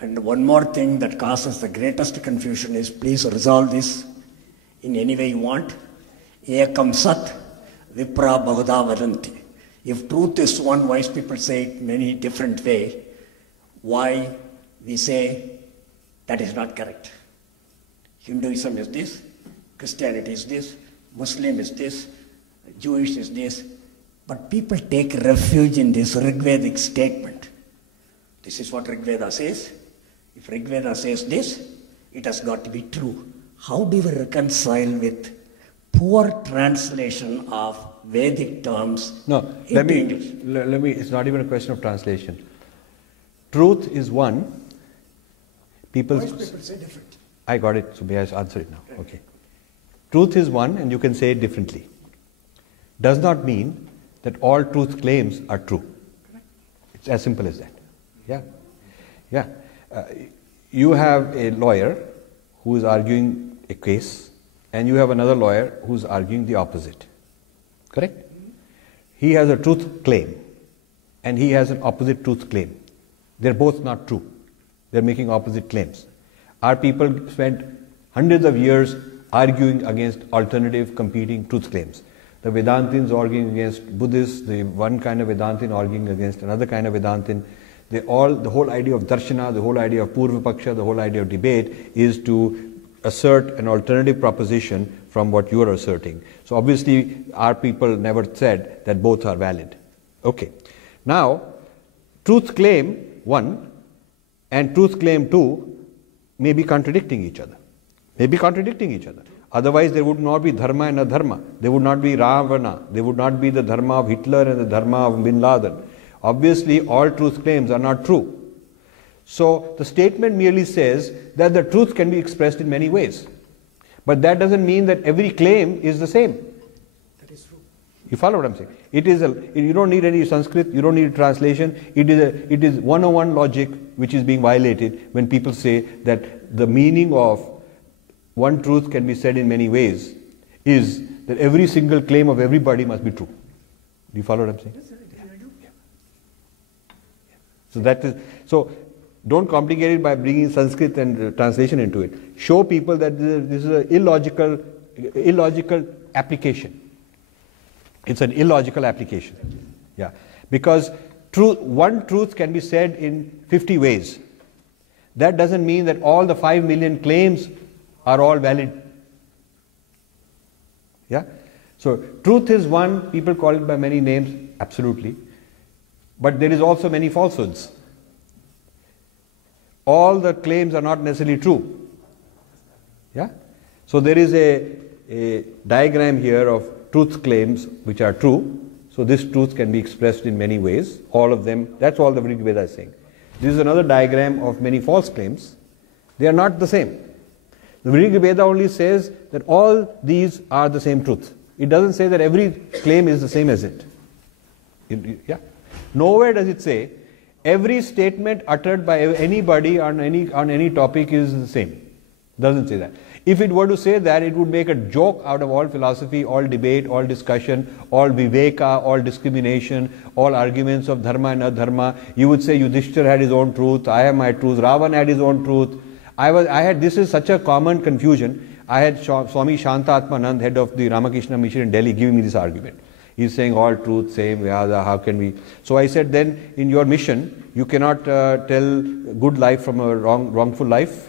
And one more thing that causes the greatest confusion is, please resolve this in any way you want. Ekam sat, vipra bhavada vadanti. If truth is one, wise people say it many different way. Why we say that is not correct? Hinduism is this, Christianity is this, Muslim is this, Jewish is this. But people take refuge in this Rigvedic statement. This is what Rigveda says. If Rigveda says this, it has got to be true. How do we reconcile with poor translation of Vedic terms? No, let me, it's not even a question of translation. Truth is one. People say different. I got it, so may I answer it now? Okay. Truth is one, and you can say it differently. Does not mean that all truth claims are true. It's as simple as that. Yeah. Yeah. You have a lawyer who is arguing a case, and you have another lawyer who is arguing the opposite. Correct? He has a truth claim, and he has an opposite truth claim. They're both not true. They're making opposite claims. Our people spent hundreds of years arguing against alternative competing truth claims. The Vedantins arguing against Buddhists, the one kind of Vedantin arguing against another kind of Vedantin. The whole idea of darshana, the whole idea of purva paksha, the whole idea of debate is to assert an alternative proposition from what you are asserting. So obviously our people never said that both are valid. Okay. Now, truth claim 1 and truth claim 2 may be contradicting each other. Otherwise there would not be Dharma and Adharma. There would not be Ravana. There would not be the Dharma of Hitler and the Dharma of Bin Laden. Obviously all truth claims are not true. So the statement merely says that the truth can be expressed in many ways. But that doesn't mean that every claim is the same. That is true. You follow what I'm saying? You don't need any Sanskrit, you don't need translation. It is 101 logic which is being violated when people say that the meaning of one truth can be said in many ways is that every single claim of everybody must be true. Do you follow what I'm saying? Yes, I do. Yeah. So don't complicate it by bringing Sanskrit and translation into it. Show people that this is an illogical application. It's an illogical application. Yeah. Because one truth can be said in 50 ways. That doesn't mean that all the 5 million claims are all valid. Yeah? So truth is one, people call it by many names, absolutely. But there is also many falsehoods. All the claims are not necessarily true. Yeah? So there is a diagram here of truth claims which are true. So this truth can be expressed in many ways. All of them, that's all the Rig Veda is saying. This is another diagram of many false claims. They are not the same. The Rig Veda only says that all these are the same truth. It doesn't say that every claim is the same as it. Yeah? Nowhere does it say every statement uttered by anybody on any topic is the same. Doesn't say that. If it were to say that, it would make a joke out of all philosophy, all debate, all discussion, all viveka, all discrimination, all arguments of dharma and adharma. You would say Yudhishthira had his own truth, I have my truth, Ravan had his own truth. This is such a common confusion. I had Swami Shantatmanand, head of the Ramakrishna mission in Delhi, giving me this argument. He's saying all truth, same, how can we? So I said, then in your mission, you cannot tell good life from a wrongful life.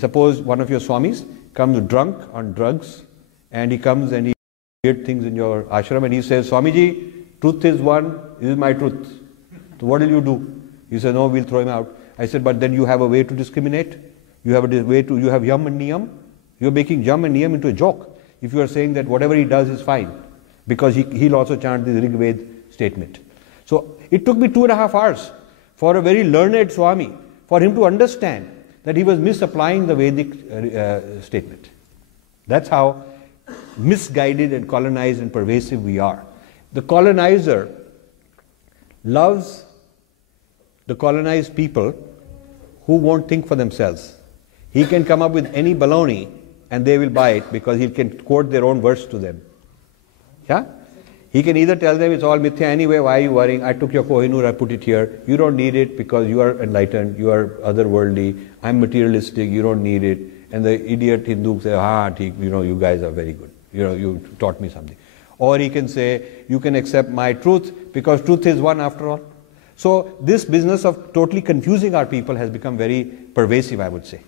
Suppose one of your Swamis comes drunk on drugs, and he comes and he weird things in your ashram, and he says, Swamiji, truth is one, this is my truth. So what will you do? He said, no, we'll throw him out. I said, but then you have a way to discriminate. You have yam and niyam. You're making yam and niyam into a joke. If you are saying that whatever he does is fine, because he'll also chant this Rig Veda statement. So it took me 2.5 hours for a very learned Swami, for him to understand that he was misapplying the Vedic statement. That's how misguided and colonized and pervasive we are. The colonizer loves the colonized people who won't think for themselves. He can come up with any baloney and they will buy it because he can quote their own verse to them. Yeah? He can either tell them it's all mithya anyway, why are you worrying? I took your Kohinoor, I put it here. You don't need it because you are enlightened, you are otherworldly, I'm materialistic, you don't need it. And the idiot Hindu say, you guys are very good. You taught me something. Or he can say, you can accept my truth because truth is one after all. So this business of totally confusing our people has become very pervasive, I would say.